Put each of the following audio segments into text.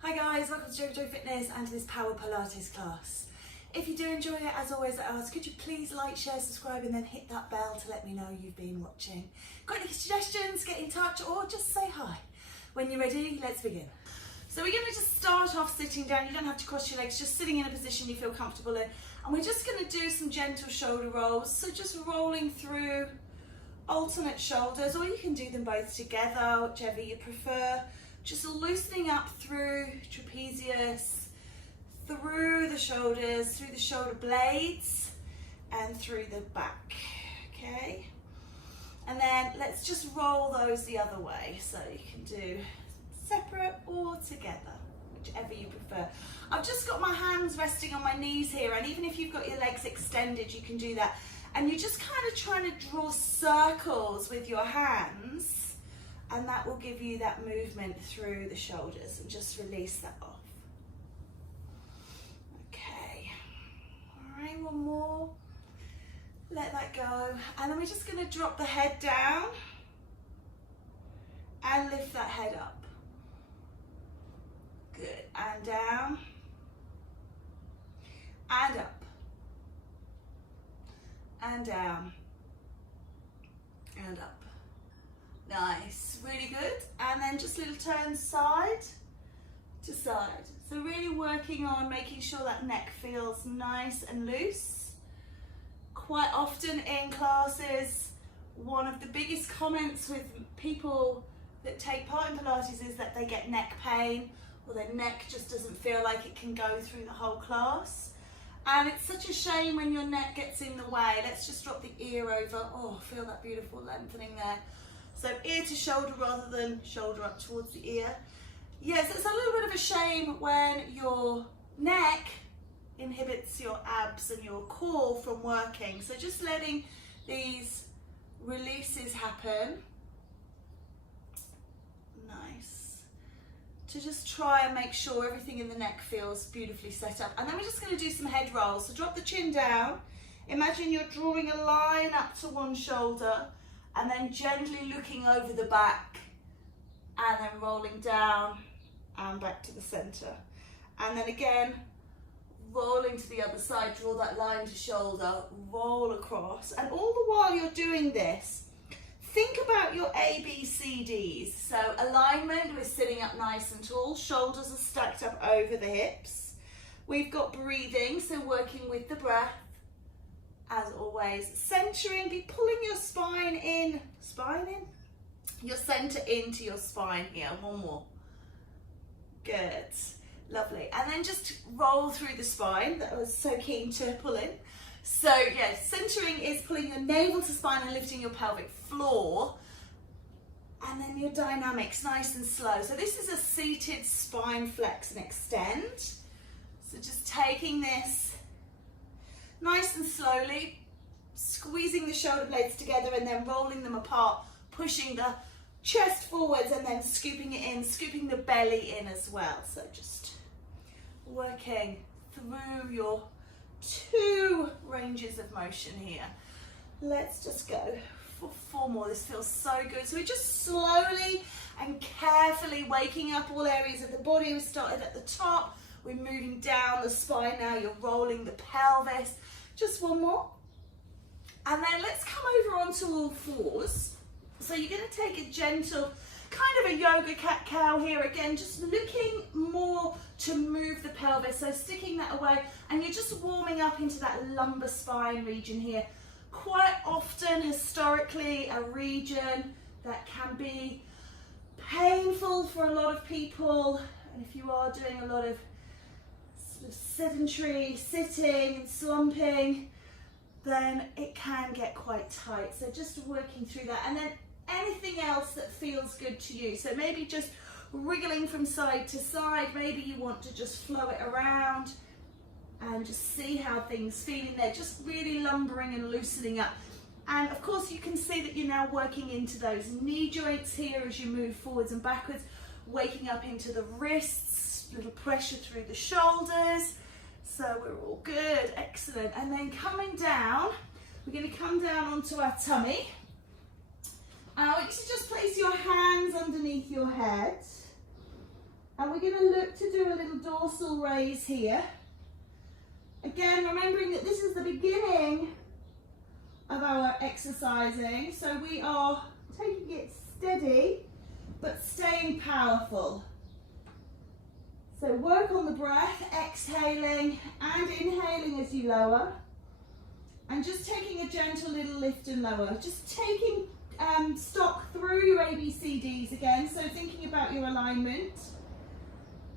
Hi guys, welcome to JoeGa Fitness and to this Power Pilates class. If you do enjoy it, as always I ask, could you please like, share, subscribe and then hit that bell to let me know you've been watching. Got any suggestions, get in touch or just say hi. When you're ready, let's begin. So we're going to just start off sitting down. You don't have to cross your legs, just sitting in a position you feel comfortable in. And we're just going to do some gentle shoulder rolls. So just rolling through alternate shoulders, or you can do them both together, whichever you prefer. Just loosening up through trapezius, through the shoulders, through the shoulder blades, and through the back, okay? And then let's just roll those the other way. So you can do separate or together, whichever you prefer. I've just got my hands resting on my knees here, and even if you've got your legs extended, you can do that. And you're just kind of trying to draw circles with your hands, and that will give you that movement through the shoulders, and just release that off. Okay, all right, one more. Let that go. And then we're just gonna drop the head down and lift that head up. Good, and down, and up, and down, and up. Nice, really good. And then just little turns side to side. So really working on making sure that neck feels nice and loose. Quite often in classes, one of the biggest comments with people that take part in Pilates is that they get neck pain, or their neck just doesn't feel like it can go through the whole class. And it's such a shame when your neck gets in the way. Let's just drop the ear over. Oh, feel that beautiful lengthening there. So ear to shoulder rather than shoulder up towards the ear. Yes, it's a little bit of a shame when your neck inhibits your abs and your core from working. So just letting these releases happen. Nice. To just try and make sure everything in the neck feels beautifully set up. And then we're just going to do some head rolls. So drop the chin down. Imagine you're drawing a line up to one shoulder, and then gently looking over the back, and then rolling down and back to the center. And then again, rolling to the other side, draw that line to shoulder, roll across. And all the while you're doing this, think about your ABCDs. So alignment, we're sitting up nice and tall, shoulders are stacked up over the hips. We've got breathing, so working with the breath. As always, centering, be pulling your spine in, your center into your spine here. One more. Good, lovely. And then just roll through the spine. That I was so keen to pull in. So yeah, centering is pulling your navel to spine and lifting your pelvic floor. And then your dynamics, nice and slow. So this is a seated spine flex and extend. So just taking this nice and slowly, squeezing the shoulder blades together and then rolling them apart, pushing the chest forwards and then scooping it in, scooping the belly in as well. So just working through your two ranges of motion here. Let's just go for 4 more. This feels so good. So we're just slowly and carefully waking up all areas of the body. We started at the top. We're moving down the spine now, you're rolling the pelvis. Just 1 more. And then let's come over onto all fours. So you're going to take a gentle, kind of a yoga cat-cow here again, just looking more to move the pelvis. So sticking that away, and you're just warming up into that lumbar spine region here. Quite often, historically, a region that can be painful for a lot of people. And if you are doing a lot of sedentary sitting and slumping, then it can get quite tight. So just working through that, and then anything else that feels good to you. So maybe just wriggling from side to side. Maybe you want to just flow it around and just see how things feel in there. Just really lumbering and loosening up. And of course you can see that you're now working into those knee joints here as you move forwards and backwards, waking up into the wrists, little pressure through the shoulders. So we're all good, excellent. And then coming down, we're going to come down onto our tummy. I want you to just place your hands underneath your head. And we're going to look to do a little dorsal raise here. Again, remembering that this is the beginning of our exercising, so we are taking it steady but staying powerful. So work on the breath, exhaling and inhaling as you lower, and just taking a gentle little lift and lower. Just taking stock through your ABCDs again, so thinking about your alignment,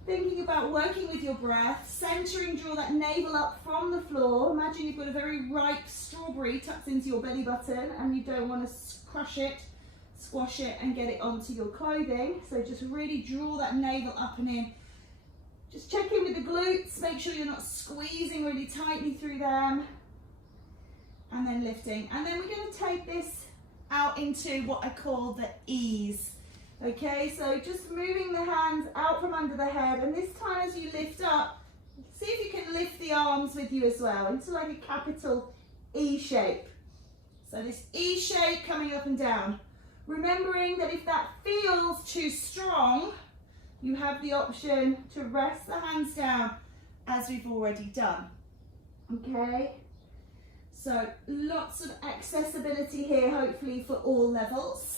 thinking about working with your breath, centering, draw that navel up from the floor. Imagine you've got a very ripe strawberry tucked into your belly button and you don't want to crush it, squash it and get it onto your clothing. So just really draw that navel up and in. Just check in with the glutes, make sure you're not squeezing really tightly through them. And then lifting. And then we're going to take this out into what I call the ease. Okay, so just moving the hands out from under the head, and this time as you lift up, see if you can lift the arms with you as well into like a capital E shape. So this E shape coming up and down. Remembering that if that feels too strong, you have the option to rest the hands down as we've already done. Okay, so lots of accessibility here, hopefully for all levels.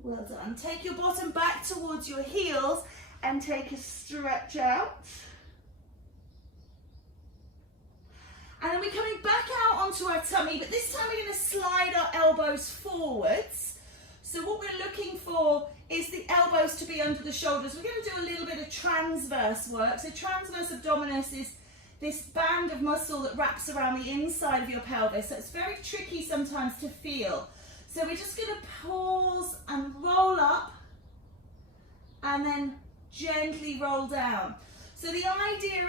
Well done. Take your bottom back towards your heels and take a stretch out. And then we're coming back out onto our tummy, but this time we're going to slide our elbows forwards. So what we're looking for is the elbows to be under the shoulders. We're going to do a little bit of transverse work. So transverse abdominis is this band of muscle that wraps around the inside of your pelvis. So it's very tricky sometimes to feel. So we're just going to pause and roll up and then gently roll down. So the idea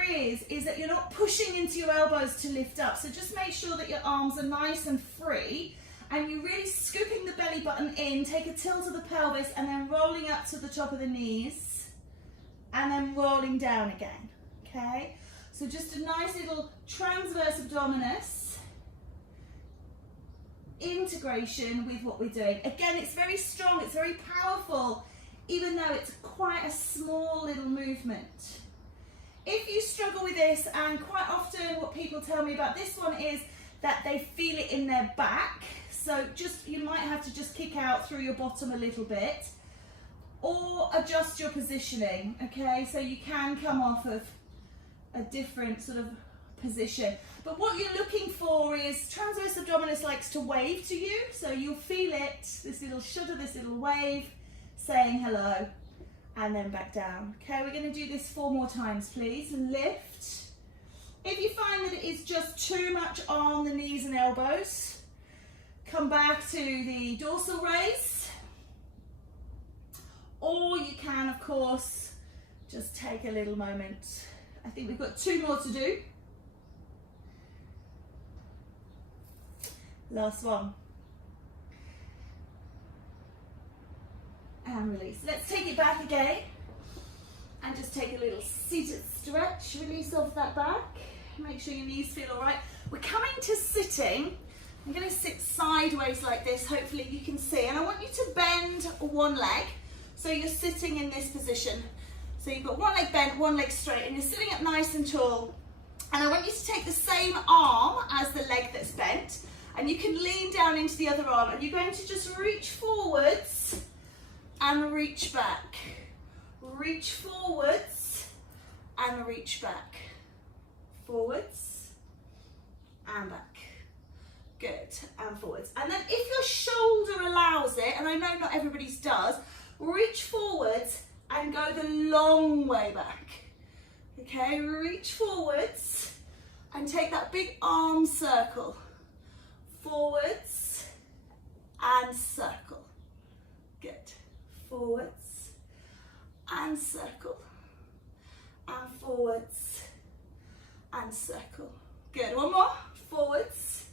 is that you're not pushing into your elbows to lift up. So just make sure that your arms are nice and free and you're really scooping the belly button in, take a tilt of the pelvis and then rolling up to the top of the knees and then rolling down again, okay? So just a nice little transverse abdominis. Integration with what we're doing. Again, it's very strong, it's very powerful, even though it's quite a small little movement. If you struggle with this, and quite often what people tell me about this one is that they feel it in their back, so just you might have to just kick out through your bottom a little bit, or adjust your positioning, okay? So you can come off of a different sort of position. But what you're looking for is transverse abdominis likes to wave to you, so you'll feel it, this little shudder, this little wave, saying hello, and then back down. Okay, we're going to do this 4 more times, please. Lift. If you find that it is just too much on the knees and elbows, come back to the dorsal raise, or you can, of course, just take a little moment. I think we've got 2 more to do. Last one. And release. Let's take it back again. And just take a little seated stretch. Release off that back. Make sure your knees feel all right. We're coming to sitting. I'm going to sit sideways like this. Hopefully you can see. And I want you to bend one leg. So you're sitting in this position. So you've got one leg bent, one leg straight. And you're sitting up nice and tall. And I want you to take the same arm as the leg that's bent. And you can lean down into the other arm, and you're going to just reach forwards and reach back. Reach forwards and reach back. Forwards and back. Good, and forwards. And then if your shoulder allows it, and I know not everybody's does, reach forwards and go the long way back. Okay, reach forwards and take that big arm circle. Forwards and circle. Good. Forwards and circle. And forwards and circle. Good. One more. Forwards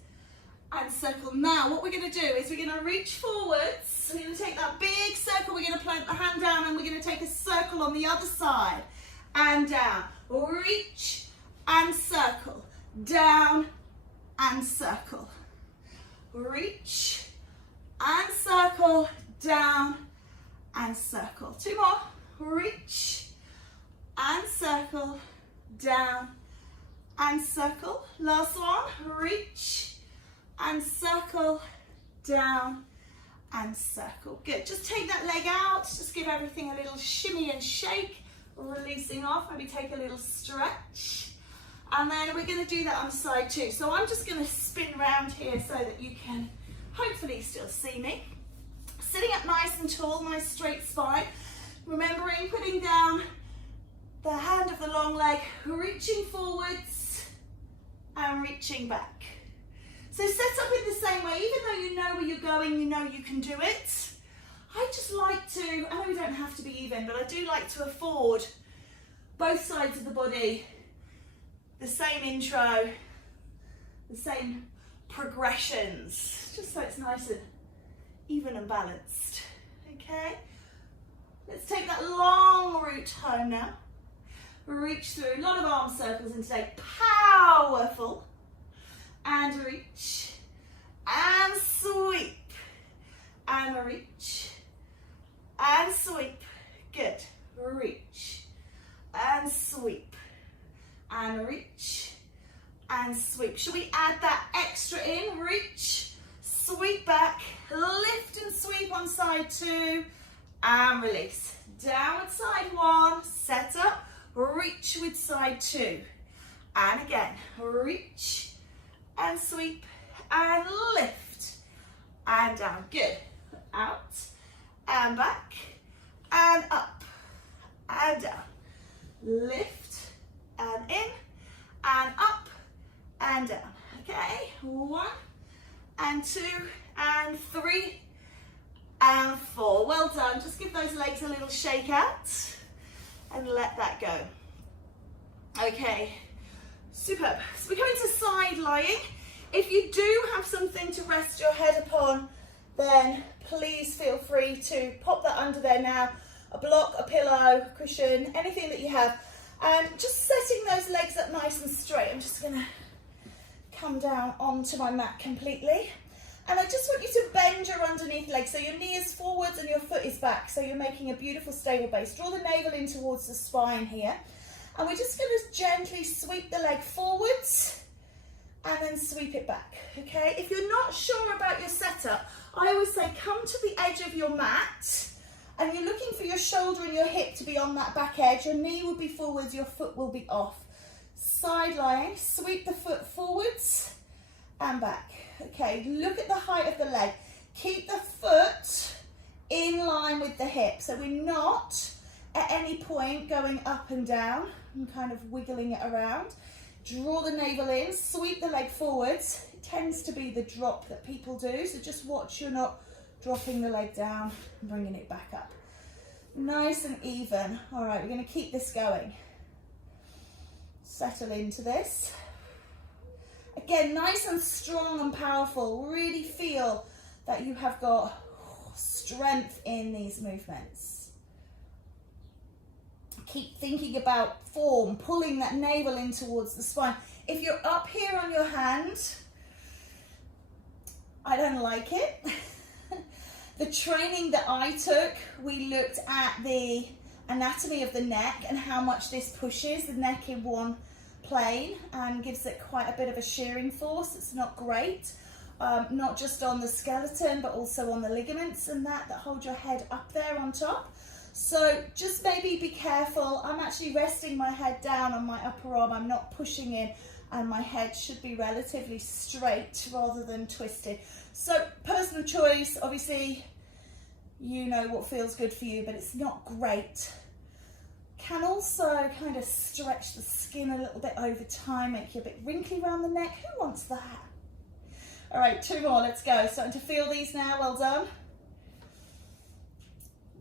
and circle. Now what we're going to do is we're going to reach forwards. We're going to take that big circle. We're going to plant the hand down and we're going to take a circle on the other side. And down. Reach and circle, down and circle. Reach and circle, down and circle. 2 more. Reach and circle, down and circle. Last one. Reach and circle, down and circle. Good. Just take that leg out. Just give everything a little shimmy and shake. Releasing off. Maybe take a little stretch. And then we're going to do that on side 2. So I'm just going to spin around here so that you can hopefully still see me. Sitting up nice and tall, nice straight spine. Remembering putting down the hand of the long leg, reaching forwards and reaching back. So set up in the same way, even though you know where you're going, you know you can do it. I just like to, I know we don't have to be even, but I do like to afford both sides of the body the same intro, the same progressions, just so it's nice and even and balanced. Okay, let's take that long route home now. Reach through, a lot of arm circles in today, powerful. And reach, and sweep, and reach, and sweep. Good. Reach, and sweep, and reach, and sweep. Should we add that extra in? Reach, sweep back, lift and sweep on side 2, and release. Downward side 1, set up, reach with side 2. And again, reach, and sweep, and lift, and down. Good. Out, and back, and up, and down. Lift, and in, and up, and down. Okay, 1, and 2, and 3, and 4. Well done. Just give those legs a little shake out, and let that go. Okay. Superb. So we're going to side lying. If you do have something to rest your head upon, then please feel free to pop that under there now. A block, a pillow, a cushion, anything that you have. And just setting those legs up nice and straight. I'm just going to come down onto my mat completely. And I just want you to bend your underneath leg. So your knee is forwards and your foot is back. So you're making a beautiful stable base. Draw the navel in towards the spine here. And we're just going to gently sweep the leg forwards and then sweep it back, okay? If you're not sure about your setup, I always say come to the edge of your mat and you're looking for your shoulder and your hip to be on that back edge. Your knee will be forwards, your foot will be off. Side lying, sweep the foot forwards and back. Okay, look at the height of the leg. Keep the foot in line with the hip, so we're not at any point going up and down and kind of wiggling it around. Draw the navel in, sweep the leg forwards. It tends to be the drop that people do, so just watch you're not dropping the leg down and bringing it back up. Nice and even. All right, we're going to keep this going. Settle into this. Again, nice and strong and powerful. Really feel that you have got strength in these movements. Keep thinking about form, pulling that navel in towards the spine. If you're up here on your hand, I don't like it. The training that I took, we looked at the anatomy of the neck and how much this pushes the neck in one plane and gives it quite a bit of a shearing force. It's not great, not just on the skeleton, but also on the ligaments and that hold your head up there on top. So just maybe be careful. I'm actually resting my head down on my upper arm. I'm not pushing in, and my head should be relatively straight rather than twisted. So personal choice, obviously, you know what feels good for you, but it's not great. Can also kind of stretch the skin a little bit over time, make you a bit wrinkly around the neck. Who wants that? All right, 2 more, let's go. Starting to feel these now, well done.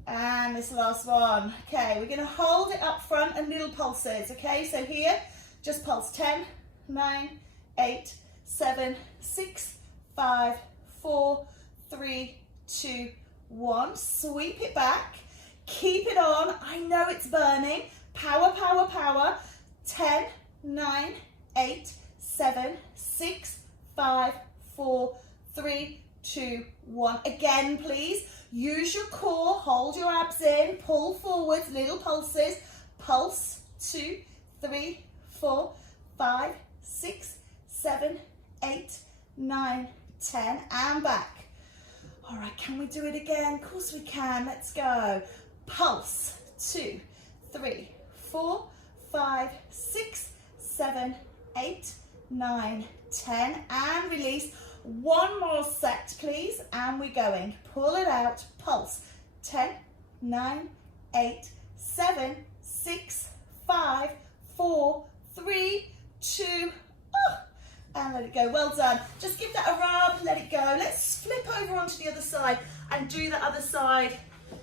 And this last one. Okay, we're gonna hold it up front and little pulses, okay? So here, just pulse 10, 9, 8, 7, 6, 5, 4, 3, 2, 1. Sweep it back, keep it on. I know it's burning. Power, power, power. 10, 9, 8, 7, 6, 5, 4, 3, 2, 1. Again, please, use your core, hold your abs in, pull forwards, little pulses. Pulse, 2, 3, 4, 5, 6, 7, 8, 9, 10, and back. All right, can we do it again? Of course we can. Let's go. Pulse, 2, 3, 4, 5, 6, 7, 8, 9, 10, and release. One more set, please, and we're going. Pull it out. Pulse, 10, 9, 8, 7, 6, 5, 4, 3, 2, and let it go. Well done. Just give that a rub, let it go. Let's flip over onto the other side and do the other side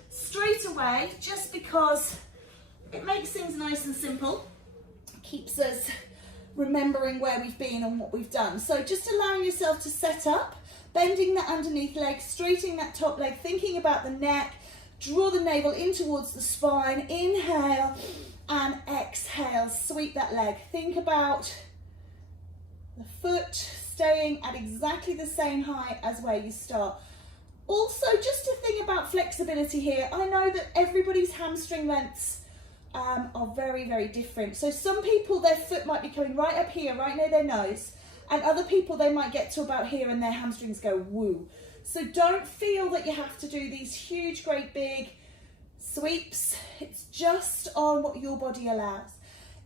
straight away, just because it makes things nice and simple. Keeps us remembering where we've been and what we've done. So just allowing yourself to set up, bending that underneath leg, straightening that top leg, thinking about the neck, draw the navel in towards the spine, inhale and exhale, sweep that leg. Think about the foot staying at exactly the same height as where you start. Also, just to think about flexibility here. I know that everybody's hamstring lengths are very, very different. So some people, their foot might be coming right up here, right near their nose, and other people, they might get to about here and their hamstrings go woo. So don't feel that you have to do these huge, great big sweeps. It's just on what your body allows.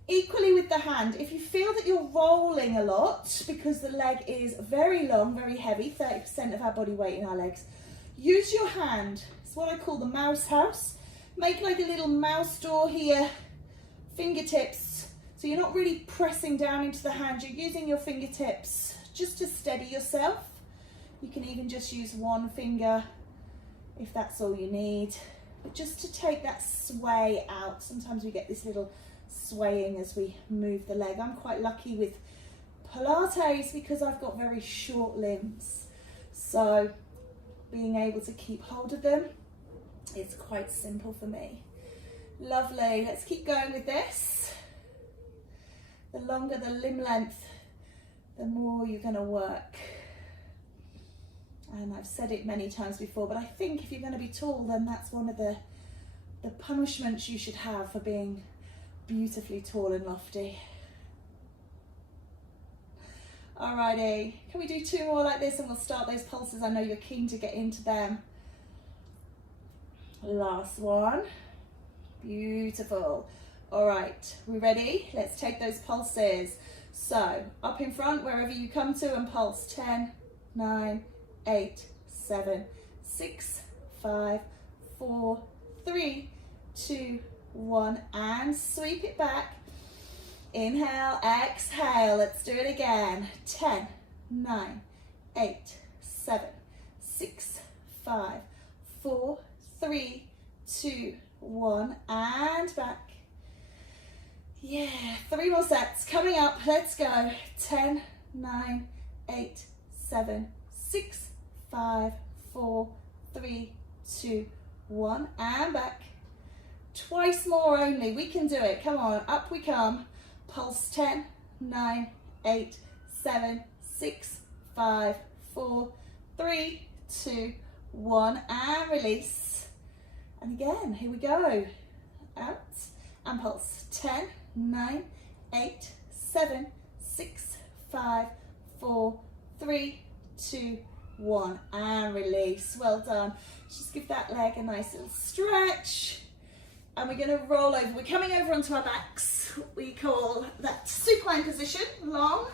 Equally with the hand, if you feel that you're rolling a lot because the leg is very long, very heavy, 30% of our body weight in our legs, use your hand. It's what I call the mouse house. Make like a little mouse door here, fingertips. So you're not really pressing down into the hand, you're using your fingertips just to steady yourself. You can even just use one finger if that's all you need, but just to take that sway out. Sometimes we get this little swaying as we move the leg. I'm quite lucky with Pilates because I've got very short limbs, so being able to keep hold of them, it's quite simple for me. Lovely. Let's keep going with this. The longer the limb length, the more you're going to work. And I've said it many times before, but I think if you're going to be tall, then that's one of the punishments you should have for being beautifully tall and lofty. Alrighty, can we do 2 more like this and we'll start those pulses? I know you're keen to get into them. Last one. Beautiful. Alright, we ready? Let's take those pulses. So, up in front, wherever you come to, and pulse. 10, 9, 8, 7, 6, 5, 4, 3, 2, 1, and sweep it back. Inhale, exhale. Let's do it again. 10, 9, 8, 7, 6, 5, 4, 3, 2, 1, and back. Yeah, 3 more sets coming up. Let's go. 10, 9, 8, 7, 6, 5, 4, 3, 2, 1, and back. Twice more only. We can do it. Come on, up we come. Pulse. 10, 9, 8, 7, 6, 5, 4, 3, 2, 1, and release. And again, here we go. Out and pulse. 10, 9, 8, 7, 6, 5, 4, 3, 2, 1, and release. Well done. Just give that leg a nice little stretch. And we're going to roll over. We're coming over onto our backs. We call that supine position, long,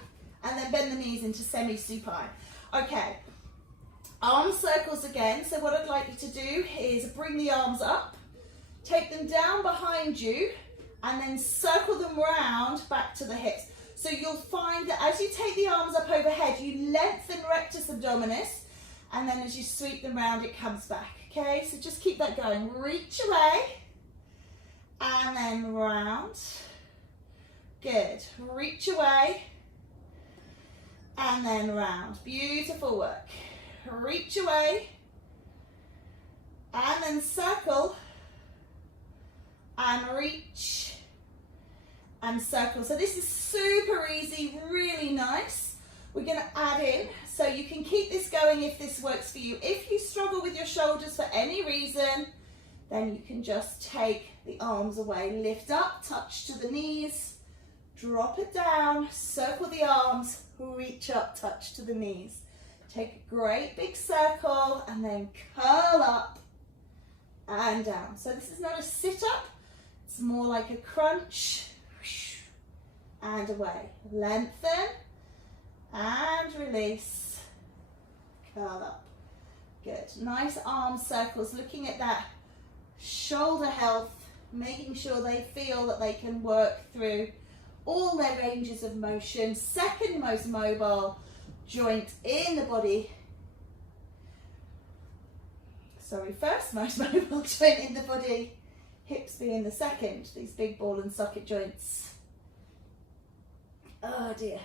and then bend the knees into semi-supine. Okay, arm circles again. So what I'd like you to do is bring the arms up, take them down behind you, and then circle them round back to the hips. So you'll find that as you take the arms up overhead, you lengthen rectus abdominis, and then as you sweep them round, it comes back. Okay, so just keep that going. Reach away, and then round. Good. Reach away, and then round. Beautiful work. Reach away, and then circle, and reach, and circle. So this is super easy, really nice. We're going to add in, so you can keep this going if this works for you. If you struggle with your shoulders for any reason, then you can just take the arms away. Lift up, touch to the knees, drop it down, circle the arms, reach up, touch to the knees. Take a great big circle and then curl up and down. So this is not a sit-up, it's more like a crunch, and away. Lengthen and release, curl up. Good, nice arm circles, looking at that shoulder health, making sure they feel that they can work through all their ranges of motion. Second most mobile joint in the body. Sorry, first most mobile joint in the body. Hips being the second, these big ball and socket joints. Oh dear.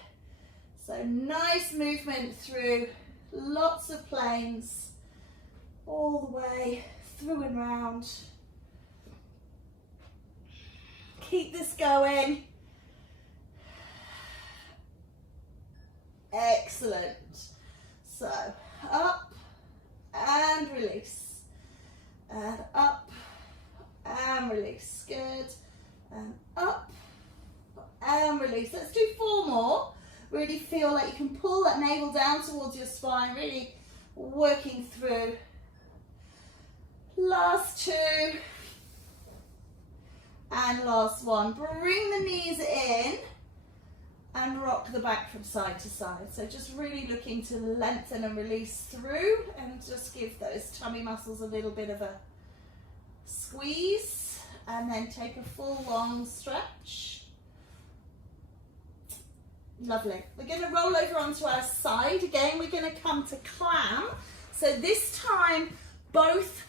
So nice movement through lots of planes, all the way through and round. Keep this going. Excellent. So up and release, and up and release. Good. And up and release. Let's do 4 more. Really feel like you can pull that navel down towards your spine, really working through. Last 2 and last 1. Bring the knees in and rock the back from side to side. So just really looking to lengthen and release through, and just give those tummy muscles a little bit of a squeeze, and then take a full long stretch. Lovely. We're going to roll over onto our side. Again, we're going to come to clam. So this time, both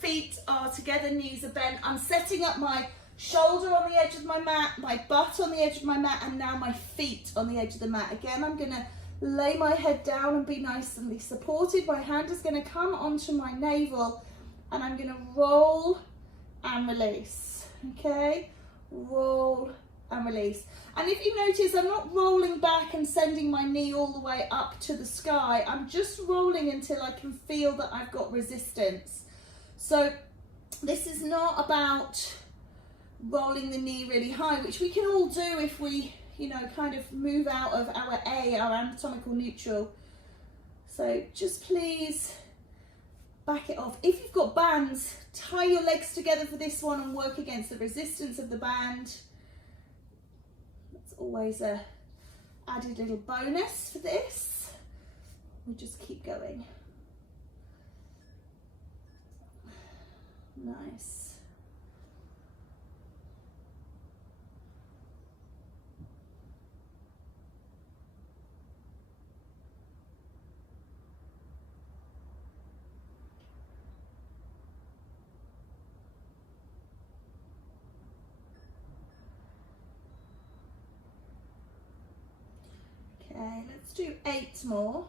feet are together, knees are bent. I'm setting up my shoulder on the edge of my mat, my butt on the edge of my mat, and now my feet on the edge of the mat. Again, I'm going to lay my head down and be nice and be supported. My hand is going to come onto my navel, and I'm going to roll and release. Okay? Roll and release. And if you notice, I'm not rolling back and sending my knee all the way up to the sky. I'm just rolling until I can feel that I've got resistance. So this is not about rolling the knee really high, which we can all do if we, you know, kind of move out of our our anatomical neutral. So just please back it off. If you've got bands, tie your legs together for this one and work against the resistance of the band. That's always a added little bonus for this. We'll just keep going. Nice. Okay, let's do 8 more.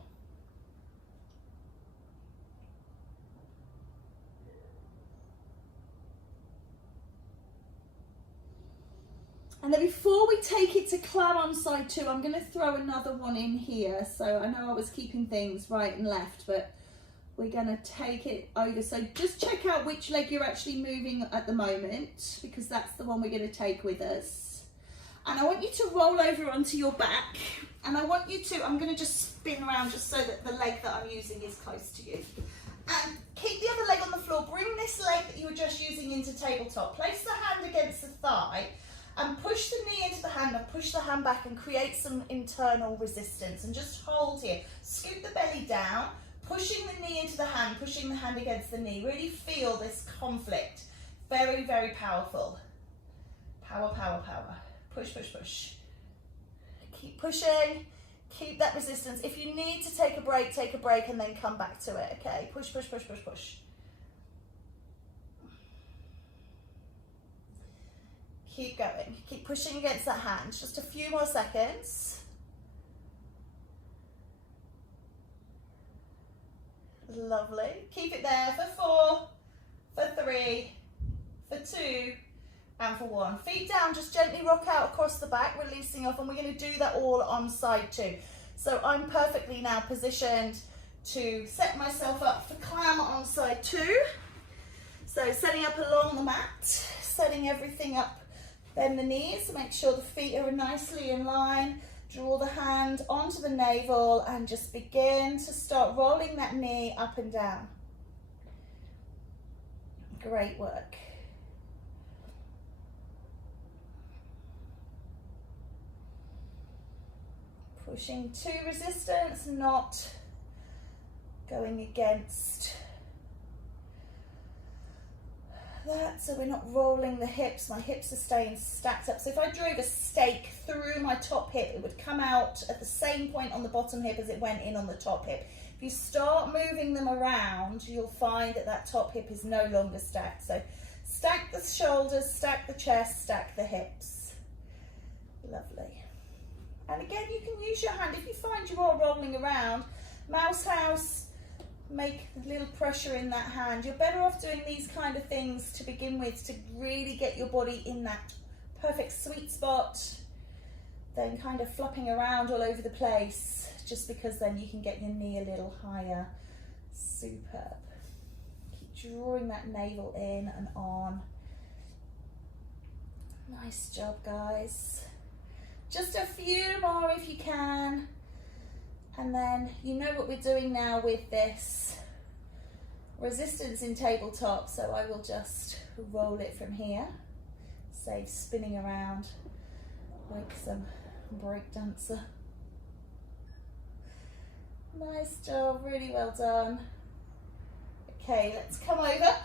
And then before we take it to clam on side 2, I'm going to throw another one in here. So I know I was keeping things right and left, but we're going to take it over. So just check out which leg you're actually moving at the moment, because that's the one we're going to take with us. And I want you to roll over onto your back. And I want you to, I'm going to just spin around just so that the leg that I'm using is close to you. And keep the other leg on the floor. Bring this leg that you were just using into tabletop. Place the hand against the thigh and push the knee into the hand and push the hand back and create some internal resistance. And just hold here. Scoot the belly down, pushing the knee into the hand, pushing the hand against the knee. Really feel this conflict. Very, very powerful. Power, power, power. Push, push, push. Keep pushing, keep that resistance. If you need to take a break and then come back to it, okay? Push, push, push, push, push. Keep going, keep pushing against that hand. Just a few more seconds. Lovely. Keep it there for 4, for 3, for 2, and for 1. Feet down, just gently rock out across the back, releasing off, and we're going to do that all on side 2. So I'm perfectly now positioned to set myself up for clam on side 2. So setting up along the mat, setting everything up, bend the knees, make sure the feet are nicely in line, draw the hand onto the navel and just begin to start rolling that knee up and down. Great work. Pushing to resistance, not going against that, so we're not rolling the hips. My hips are staying stacked up. So if I drove a stake through my top hip, it would come out at the same point on the bottom hip as it went in on the top hip. If you start moving them around, you'll find that that top hip is no longer stacked. So stack the shoulders, stack the chest, stack the hips. Lovely. And again, you can use your hand. If you find you are rolling around, mouse house, make a little pressure in that hand. You're better off doing these kind of things to begin with to really get your body in that perfect sweet spot than kind of flopping around all over the place, just because then you can get your knee a little higher. Superb. Keep drawing that navel in and on. Nice job, guys. Just a few more if you can. And then you know what we're doing now with this resistance in tabletop, so I will just roll it from here, save spinning around like some break dancer. Nice job, really well done. Okay, let's come over.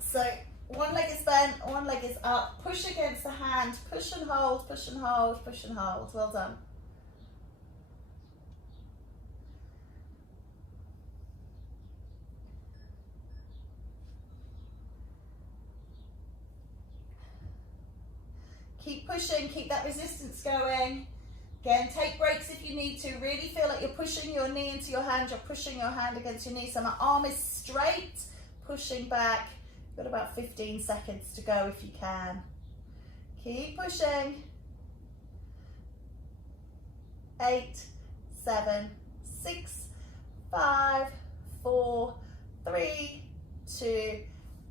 So one leg is bent, one leg is up, push against the hand, push and hold, push and hold, push and hold. Well done. Keep pushing, keep that resistance going. Again, take breaks if you need to. Really feel like you're pushing your knee into your hand, you're pushing your hand against your knee. So my arm is straight, pushing back. You've got about 15 seconds to go if you can. Keep pushing. 8, 7, 6, 5, 4, 3, 2,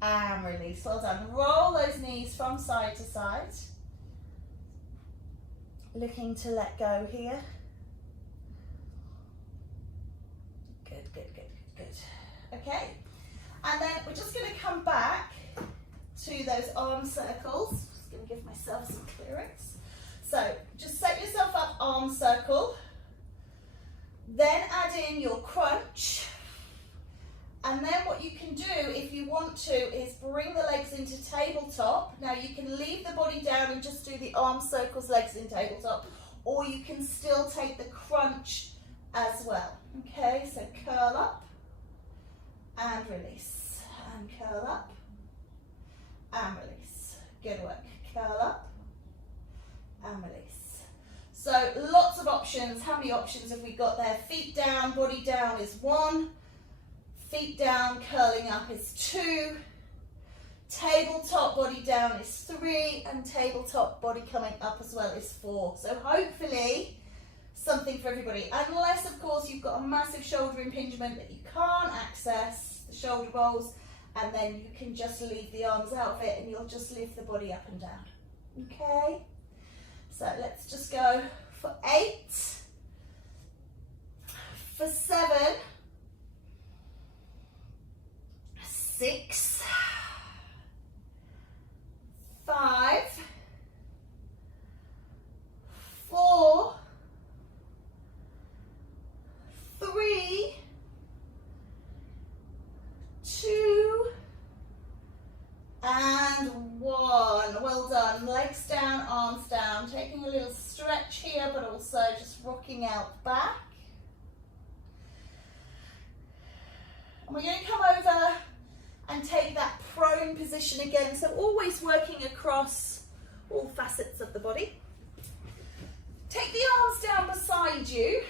and release. Well done. Roll those knees from side to side. Looking to let go here. Good, good, good, good. Okay, and then we're just going to come back to those arm circles. Just going to give myself some clearance. So just set yourself up, arm circle. Then add in your crunch. And then what you can do, if you want to, is bring the legs into tabletop. Now you can leave the body down and just do the arm circles, legs in tabletop, or you can still take the crunch as well. Okay, so curl up and release, and curl up and release. Good work. Curl up and release. So lots of options. How many options have we got there? Feet down, body down is 1. Feet down, curling up is 2. Tabletop, body down is 3. And tabletop, body coming up as well is 4. So hopefully something for everybody. Unless, of course, you've got a massive shoulder impingement that you can't access the shoulder rolls, and then you can just leave the arms out of it and you'll just lift the body up and down. Okay? So let's just go for 8, for 7, 6, 5, 4, 3, 2, and 1. Well done. Legs down, arms down. Taking a little stretch here, but also just rocking out back. And we're going to come over and take that prone position again. So always working across all facets of the body. Take the arms down beside you.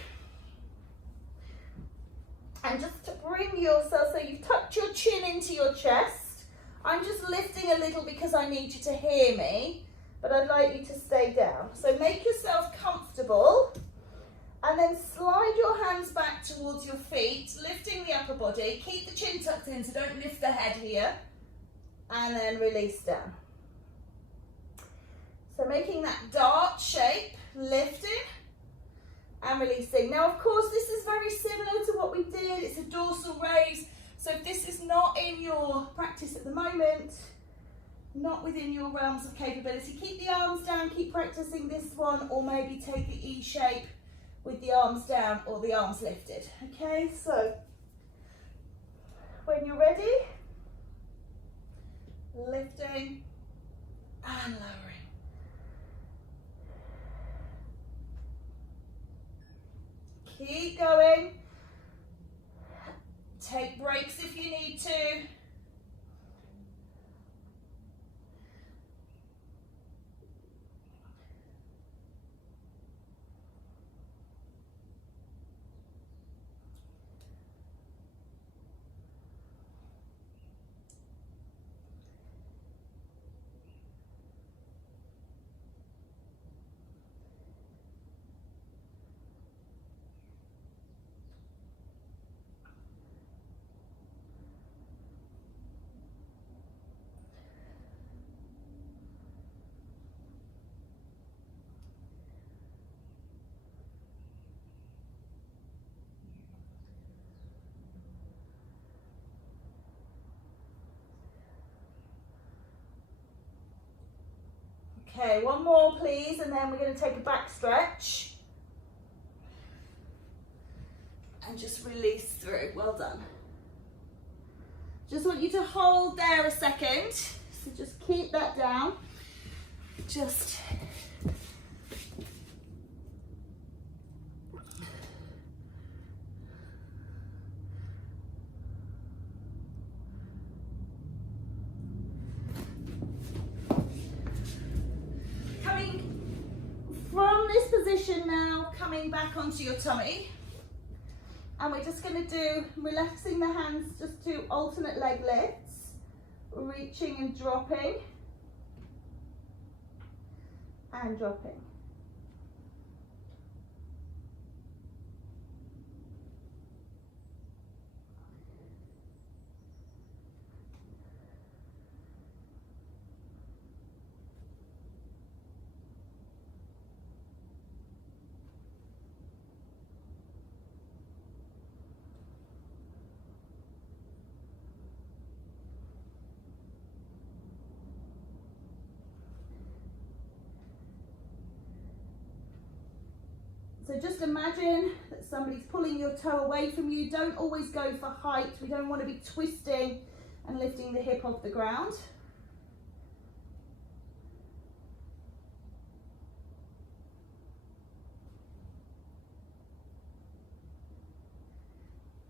And just to bring yourself, so you've tucked your chin into your chest. I'm just lifting a little because I need you to hear me, but I'd like you to stay down. So make yourself comfortable and then slide your hands back towards your feet, lifting the upper body. Keep the chin tucked in, so don't lift the head here. And then release down. So making that dart shape, lifting and releasing. Now, of course, this is very similar to what we did. It's a dorsal raise. So if this is not in your practice at the moment, not within your realms of capability, keep the arms down, keep practicing this one, or maybe take the E shape with the arms down or the arms lifted. Okay, so when you're ready, lifting and lowering. Keep going. Take breaks if you need to. Okay, one more please, and then we're going to take a back stretch. And just release through. Well done. Just want you to hold there a second. So just keep that down. Just from this position now, coming back onto your tummy, and we're just going to do, relaxing the hands, just do alternate leg lifts, reaching and dropping, and dropping. So just imagine that somebody's pulling your toe away from you. Don't always go for height. We don't want to be twisting and lifting the hip off the ground.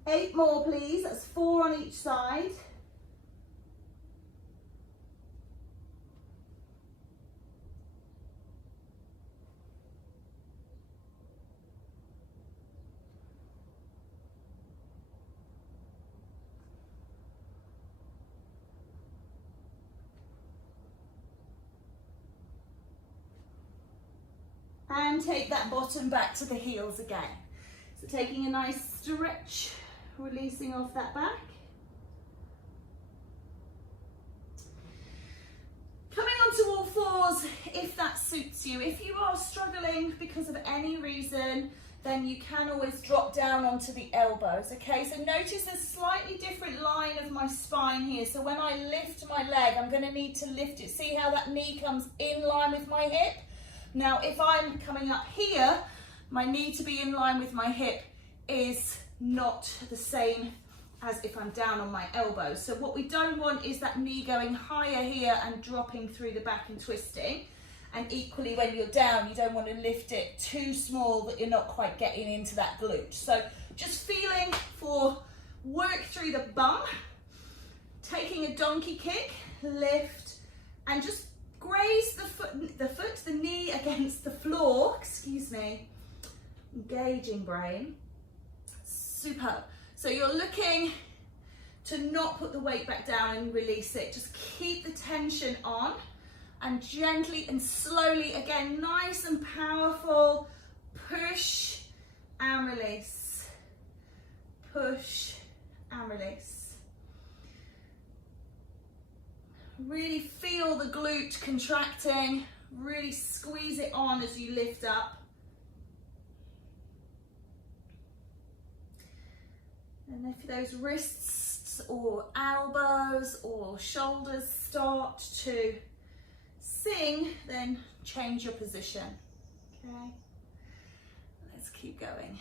Eight more, please. That's 4 on each side. And take that bottom back to the heels again. So taking a nice stretch, releasing off that back. Coming onto all fours if that suits you. If you are struggling because of any reason, then you can always drop down onto the elbows, okay? So notice there's a slightly different line of my spine here. So when I lift my leg, I'm gonna need to lift it. See how that knee comes in line with my hip? Now, if I'm coming up here, my knee to be in line with my hip is not the same as if I'm down on my elbows. So what we don't want is that knee going higher here and dropping through the back and twisting. And equally, when you're down, you don't want to lift it too small that you're not quite getting into that glute. So just feeling for work through the bum, taking a donkey kick, lift, and just graze the knee against the floor, excuse me, engaging brain. Superb. So you're looking to not put the weight back down and release it. Just keep the tension on and gently and slowly, again, nice and powerful, push and release, push and release. Really feel the glute contracting, really squeeze it on as you lift up. And if those wrists or elbows or shoulders start to sing, then change your position. Okay, let's keep going.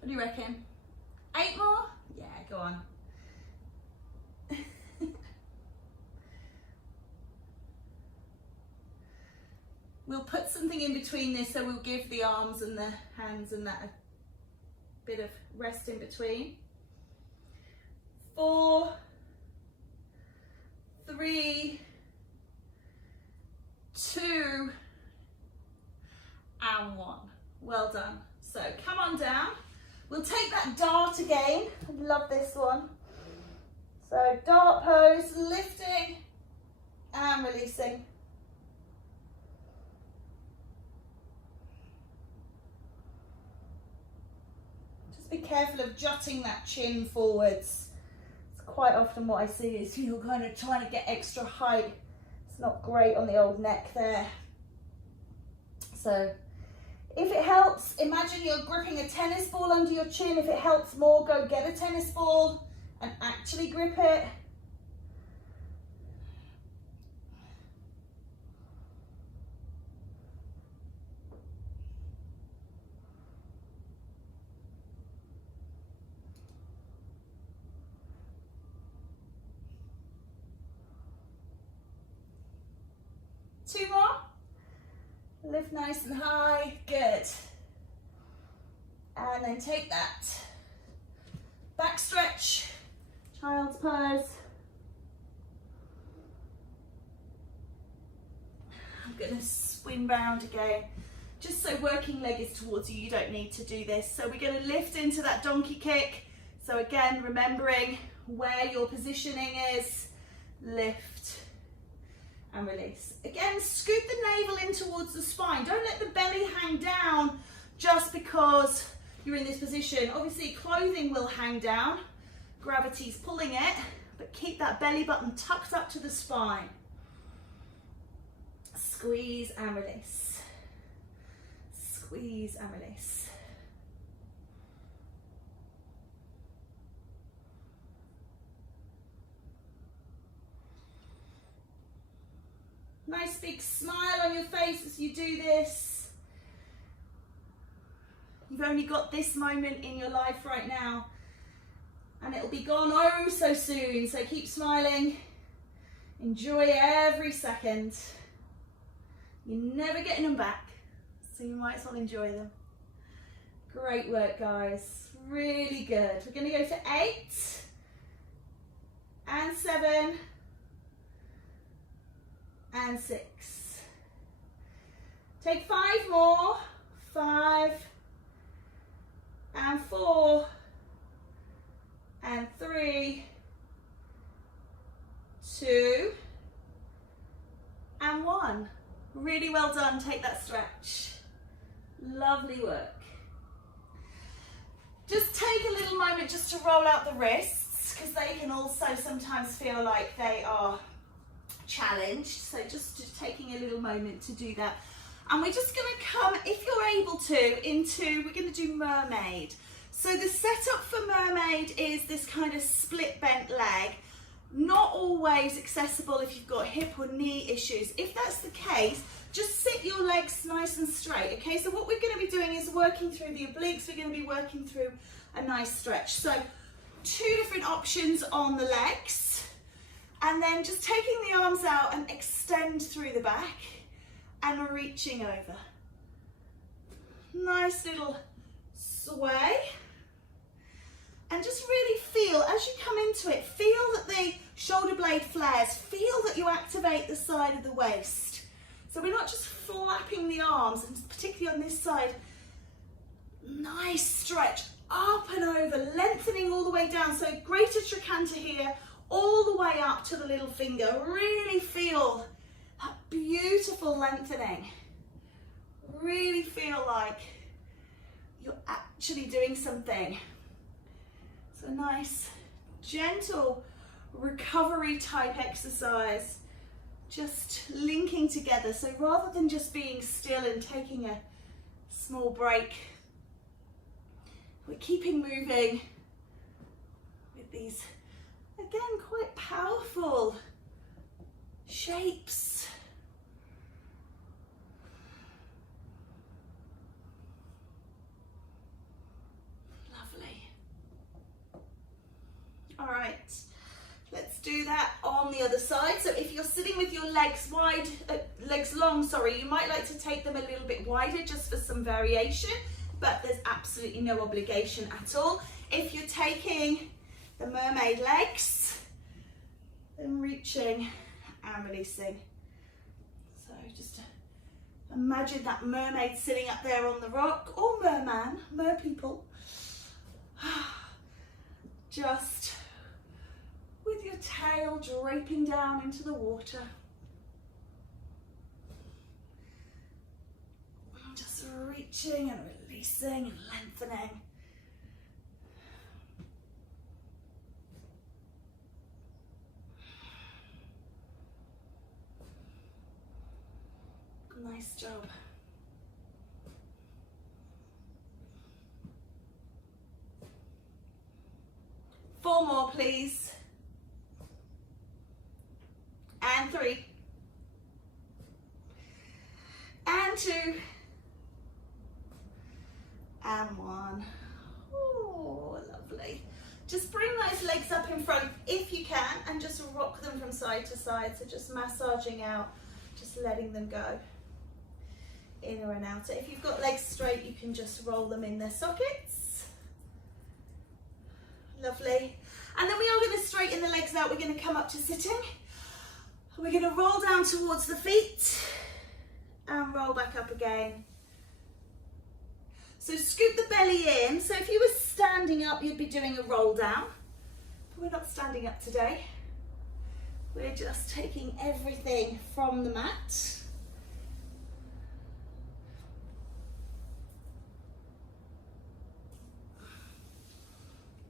What do you reckon? 8 more? Yeah, go on. We'll put something in between this, so we'll give the arms and the hands and that a bit of rest in between. 4, 3, 2, and 1. Well done. So come on down. We'll take that dart again. I love this one. So dart pose, lifting and releasing. Be careful of jutting that chin forwards. It's quite often what I see is you're kind of trying to get extra height. It's not great on the old neck there. So if it helps, imagine you're gripping a tennis ball under your chin. If it helps more, go get a tennis ball and actually grip it. Two more. Lift nice and high. Good. And then take that back stretch, child's pose. I'm going to swing round again. Just so working leg is towards you, you don't need to do this. So we're going to lift into that donkey kick. So again, remembering where your positioning is, lift and release. Again, scoop the navel in towards the spine. Don't let the belly hang down just because you're in this position. Obviously, clothing will hang down. Gravity's pulling it, but keep that belly button tucked up to the spine. Squeeze and release. Squeeze and release. Nice big smile on your face as you do this. You've only got this moment in your life right now, and it'll be gone oh so soon. So keep smiling. Enjoy every second. You're never getting them back, so you might as well enjoy them. Great work, guys. Really good. We're going to go for 8 and 7 and 6. Take 5 more. 5 and 4 and 3, 2 and 1. Really well done. Take that stretch. Lovely work. Just take a little moment just to roll out the wrists, because they can also sometimes feel like they are challenged. So just taking a little moment to do that. And we're just going to come, if you're able to, into, we're going to do mermaid. So the setup for mermaid is this kind of split bent leg. Not always accessible if you've got hip or knee issues. If that's the case, just sit your legs nice and straight, okay? So what we're going to be doing is working through the obliques. We're going to be working through a nice stretch. So 2 different options on the legs, and then just taking the arms out and extend through the back and reaching over. Nice little sway. And just really feel, as you come into it, feel that the shoulder blade flares, feel that you activate the side of the waist. So we're not just flapping the arms, and particularly on this side, nice stretch up and over, lengthening all the way down. So greater trochanter here, all the way up to the little finger. Really feel that beautiful lengthening. Really feel like you're actually doing something. So nice, gentle recovery type exercise, just linking together. So rather than just being still and taking a small break, we're keeping moving with these, again, quite powerful shapes. Lovely. All right, let's do that on the other side. So if you're sitting with your legs wide, legs long, sorry, you might like to take them a little bit wider just for some variation, but there's absolutely no obligation at all. If you're taking the mermaid legs, then reaching and releasing. So just imagine that mermaid sitting up there on the rock, or merman, merpeople. Just with your tail draping down into the water. Just reaching and releasing and lengthening. Nice job. Four more, please. And 3. And 2. And 1. Oh, lovely. Just bring those legs up in front if you can and just rock them from side to side. So just massaging out, just letting them go. Inner and outer. If you've got legs straight, you can just roll them in their sockets. Lovely. And then we are going to straighten the legs out. We're going to come up to sitting. We're going to roll down towards the feet and roll back up again. So scoop the belly in. So if you were standing up, you'd be doing a roll down. But we're not standing up today. We're just taking everything from the mat.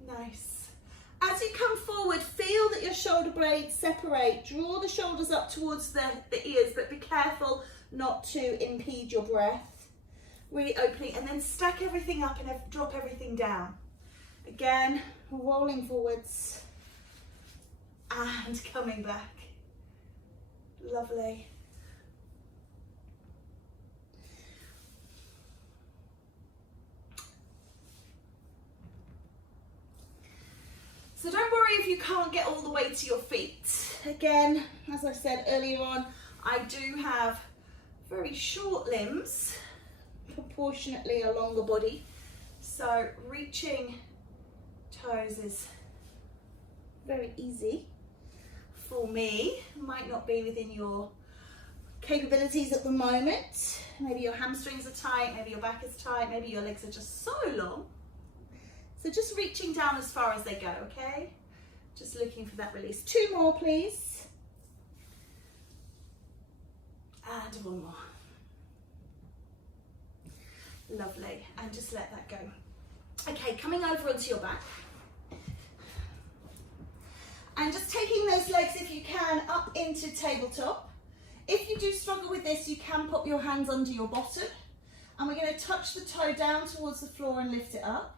Nice. As you come forward, feel that your shoulder blades separate. Draw the shoulders up towards the ears, but be careful not to impede your breath. Really opening, and then stack everything up and drop everything down. Again, rolling forwards and coming back. Lovely. So don't worry if you can't get all the way to your feet. Again, as I said earlier on, I do have very short limbs, proportionately a longer body. So reaching toes is very easy for me. Might not be within your capabilities at the moment. Maybe your hamstrings are tight, maybe your back is tight, maybe your legs are just so long. So just reaching down as far as they go, okay? Just looking for that release. 2 more, please. And 1 more. Lovely. And just let that go. Okay, coming over onto your back. And just taking those legs, if you can, up into tabletop. If you do struggle with this, you can pop your hands under your bottom. And we're going to touch the toe down towards the floor and lift it up.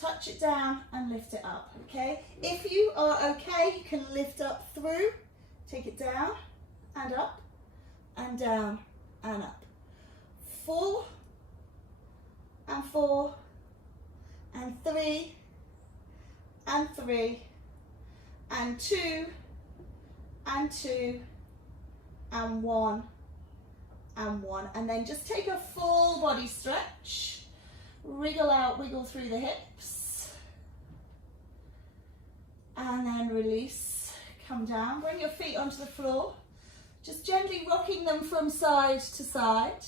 Touch it down and lift it up, okay? If you are okay, you can lift up through, take it down and up and down and up. 4 and 4 and 3 and 3 and 2 and 2 and 1 and 1. And then just take a full body stretch. Wriggle out, wiggle through the hips. And then release, come down. Bring your feet onto the floor. Just gently rocking them from side to side.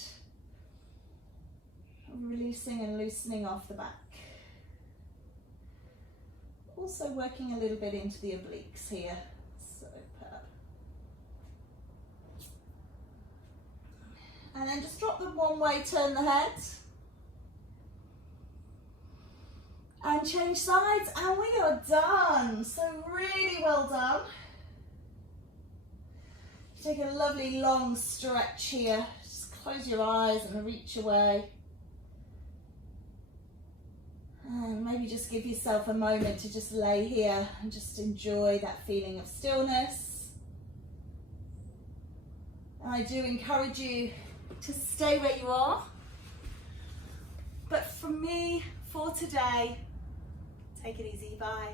Releasing and loosening off the back. Also working a little bit into the obliques here. Superb. And then just drop them one way, turn the head. And change sides, and we are done. So really well done. Take a lovely long stretch here. Just close your eyes and reach away. And maybe just give yourself a moment to just lay here and just enjoy that feeling of stillness. And I do encourage you to stay where you are. But from me, for today, take it easy, bye.